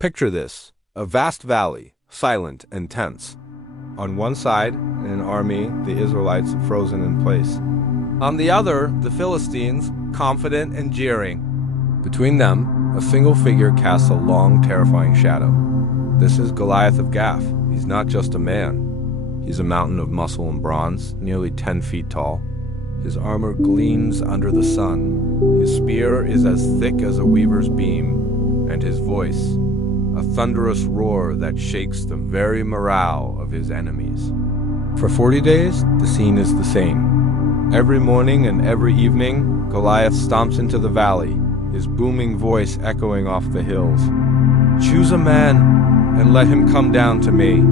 Picture this, a vast valley, silent and tense. On one side, an army, the Israelites frozen in place. On the other, the Philistines, confident and jeering. Between them, a single figure casts a long, terrifying shadow. This is Goliath of Gath. He's not just a man. He's a mountain of muscle and bronze, nearly 10 feet tall. His armor gleams under the sun. His spear is as thick as a weaver's beam, and his voice, a thunderous roar that shakes the very morale of his enemies. For 40 days, the scene is the same. Every morning and every evening, Goliath stomps into the valley, his booming voice echoing off the hills. Choose a man and let him come down to me.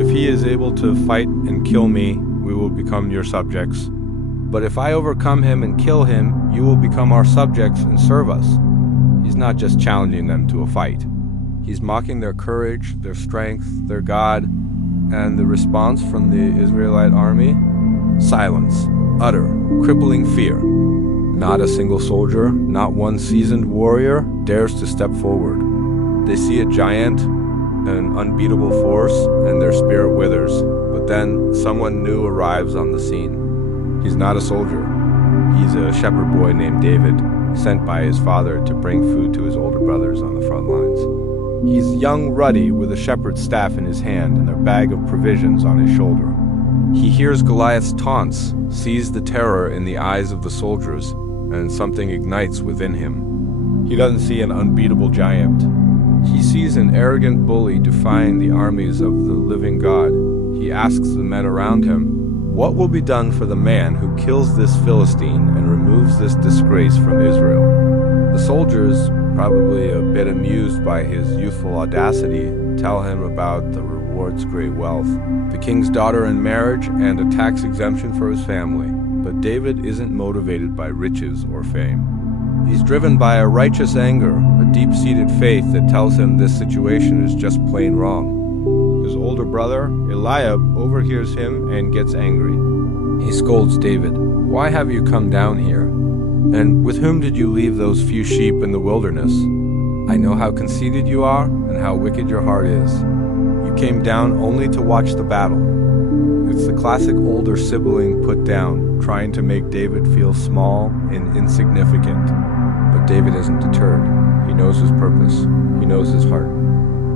If he is able to fight and kill me, we will become your subjects. But if I overcome him and kill him, you will become our subjects and serve us. He's not just challenging them to a fight. He's mocking their courage, their strength, their God, and the response from the Israelite army? Silence, utter, crippling fear. Not a single soldier, not one seasoned warrior dares to step forward. They see a giant, an unbeatable force, and their spirit withers. But then someone new arrives on the scene. He's not a soldier. He's a shepherd boy named David, sent by his father to bring food to his older brothers on the front lines. He's young, ruddy, with a shepherd's staff in his hand and a bag of provisions on his shoulder. He hears Goliath's taunts, sees the terror in the eyes of the soldiers, and something ignites within him. He doesn't see an unbeatable giant. He sees an arrogant bully defying the armies of the living God. He asks the men around him, "What will be done for the man who kills this Philistine and removes this disgrace from Israel?" The soldiers, probably a bit amused by his youthful audacity, tell him about the reward's great wealth, the king's daughter in marriage, and a tax exemption for his family. But David isn't motivated by riches or fame. He's driven by a righteous anger, a deep-seated faith that tells him this situation is just plain wrong. His older brother, Eliab, overhears him and gets angry. He scolds David, "Why have you come down here? And with whom did you leave those few sheep in the wilderness? I know how conceited you are and how wicked your heart is. You came down only to watch the battle." It's the classic older sibling put down, trying to make David feel small and insignificant. But David isn't deterred. He knows his purpose. He knows his heart.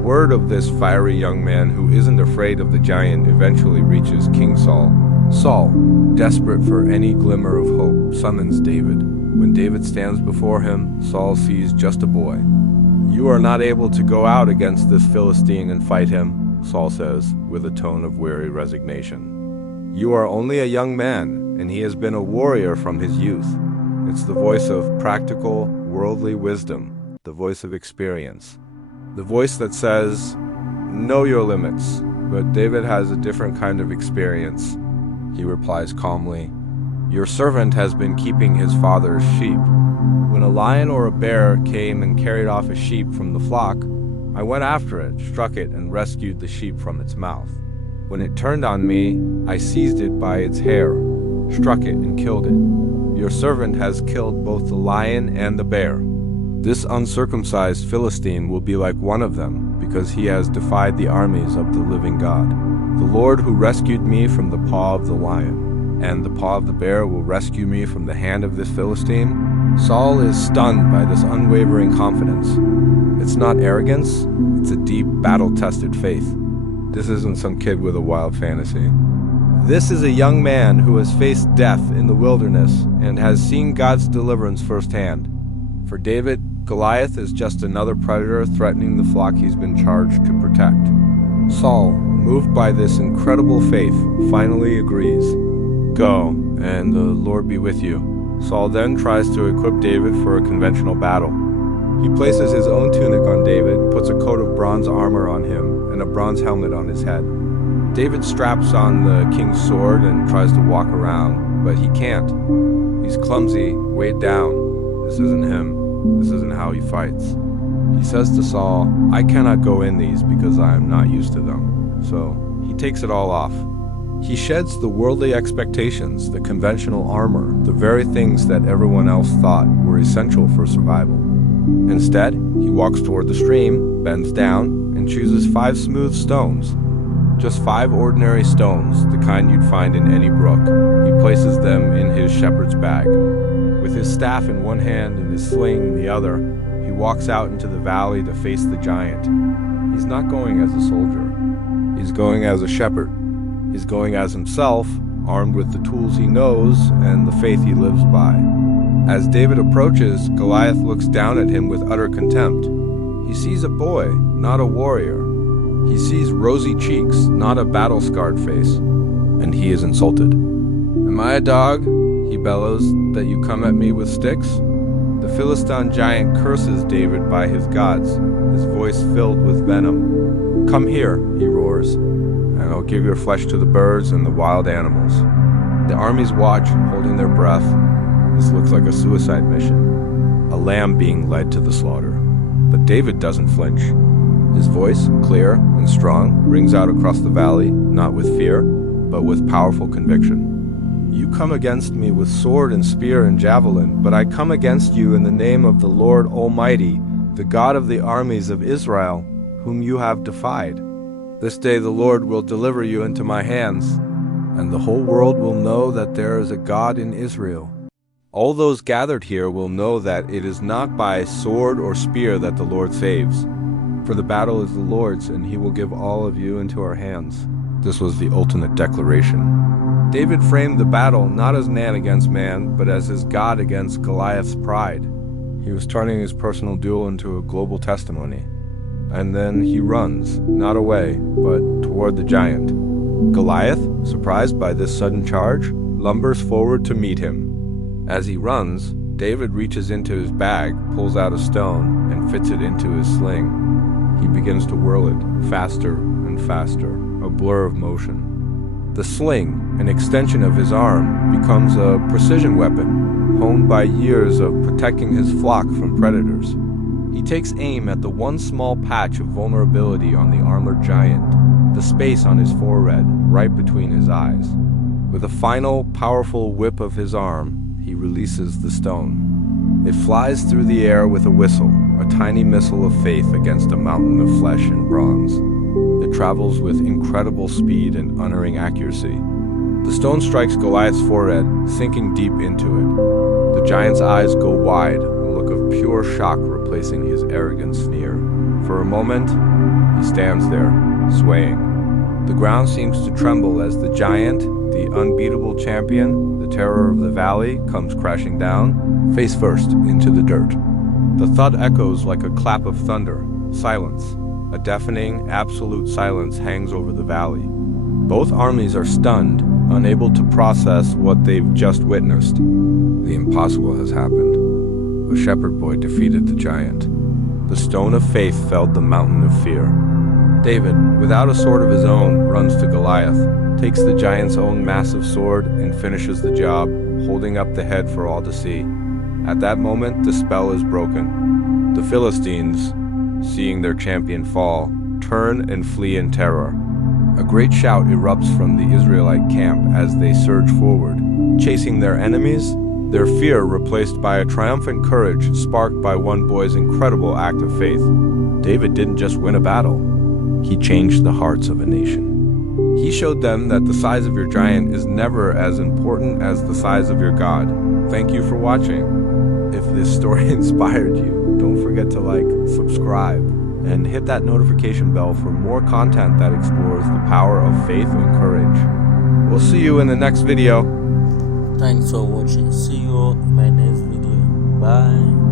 Word of this fiery young man who isn't afraid of the giant eventually reaches King Saul. Saul, desperate for any glimmer of hope, summons David. When David stands before him, Saul sees just a boy. "You are not able to go out against this Philistine and fight him," Saul says, with a tone of weary resignation. "You are only a young man, and he has been a warrior from his youth." It's the voice of practical, worldly wisdom, the voice of experience. The voice that says, "Know your limits," but David has a different kind of experience. He replies calmly, "Your servant has been keeping his father's sheep. When a lion or a bear came and carried off a sheep from the flock, I went after it, struck it, and rescued the sheep from its mouth. When it turned on me, I seized it by its hair, struck it, and killed it. Your servant has killed both the lion and the bear. This uncircumcised Philistine will be like one of them, because he has defied the armies of the living God. The Lord who rescued me from the paw of the lion, and the paw of the bear will rescue me from the hand of this Philistine." Saul is stunned by this unwavering confidence. It's not arrogance, it's a deep, battle-tested faith. This isn't some kid with a wild fantasy. This is a young man who has faced death in the wilderness and has seen God's deliverance firsthand. For David, Goliath is just another predator threatening the flock he's been charged to protect. Saul, moved by this incredible faith, finally agrees. "Go, and the Lord be with you." Saul then tries to equip David for a conventional battle. He places his own tunic on David, puts a coat of bronze armor on him, and a bronze helmet on his head. David straps on the king's sword and tries to walk around, but he can't. He's clumsy, weighed down. This isn't him. This isn't how he fights. He says to Saul, "I cannot go in these because I am not used to them." So he takes it all off. He sheds the worldly expectations, the conventional armor, the very things that everyone else thought were essential for survival. Instead, he walks toward the stream, bends down, and chooses 5 smooth stones. Just 5 ordinary stones, the kind you'd find in any brook. He places them in his shepherd's bag. With his staff in one hand and his sling in the other, he walks out into the valley to face the giant. He's not going as a soldier. He's going as a shepherd. He's going as himself, armed with the tools he knows and the faith he lives by. As David approaches, Goliath looks down at him with utter contempt. He sees a boy, not a warrior. He sees rosy cheeks, not a battle-scarred face, and he is insulted. "Am I a dog," he bellows, "that you come at me with sticks?" The Philistine giant curses David by his gods, his voice filled with venom. "Come here," he roars, "and I'll give your flesh to the birds and the wild animals." The armies watch, holding their breath. This looks like a suicide mission, a lamb being led to the slaughter. But David doesn't flinch. His voice, clear and strong, rings out across the valley, not with fear, but with powerful conviction. "You come against me with sword and spear and javelin, but I come against you in the name of the Lord Almighty, the God of the armies of Israel, whom you have defied. This day the Lord will deliver you into my hands, and the whole world will know that there is a God in Israel. All those gathered here will know that it is not by sword or spear that the Lord saves. For the battle is the Lord's, and he will give all of you into our hands." This was the ultimate declaration. David framed the battle not as man against man, but as his God against Goliath's pride. He was turning his personal duel into a global testimony. And then he runs, not away, but toward the giant. Goliath, surprised by this sudden charge, lumbers forward to meet him. As he runs, David reaches into his bag, pulls out a stone, and fits it into his sling. He begins to whirl it, faster and faster, a blur of motion. The sling, an extension of his arm, becomes a precision weapon, honed by years of protecting his flock from predators. He takes aim at the one small patch of vulnerability on the armored giant, the space on his forehead, right between his eyes. With a final, powerful whip of his arm, he releases the stone. It flies through the air with a whistle, a tiny missile of faith against a mountain of flesh and bronze. It travels with incredible speed and unerring accuracy. The stone strikes Goliath's forehead, sinking deep into it. The giant's eyes go wide, a look of pure shock replacing his arrogant sneer. For a moment, he stands there, swaying. The ground seems to tremble as the giant, the unbeatable champion, the terror of the valley, comes crashing down, face first, into the dirt. The thud echoes like a clap of thunder. Silence. A deafening, absolute silence hangs over the valley. Both armies are stunned, unable to process what they've just witnessed. The impossible has happened. A shepherd boy defeated the giant. The stone of faith felled the mountain of fear. David, without a sword of his own, runs to Goliath, takes the giant's own massive sword, and finishes the job, holding up the head for all to see. At that moment, the spell is broken. The Philistines, seeing their champion fall, turn and flee in terror. A great shout erupts from the Israelite camp as they surge forward, chasing their enemies, their fear replaced by a triumphant courage sparked by one boy's incredible act of faith. David didn't just win a battle, he changed the hearts of a nation. He showed them that the size of your giant is never as important as the size of your God. Thank you for watching. If this story inspired you, don't forget to like, subscribe, and hit that notification bell for more content that explores the power of faith and courage. We'll see you in the next video. Thanks for watching. See you in my next video. Bye.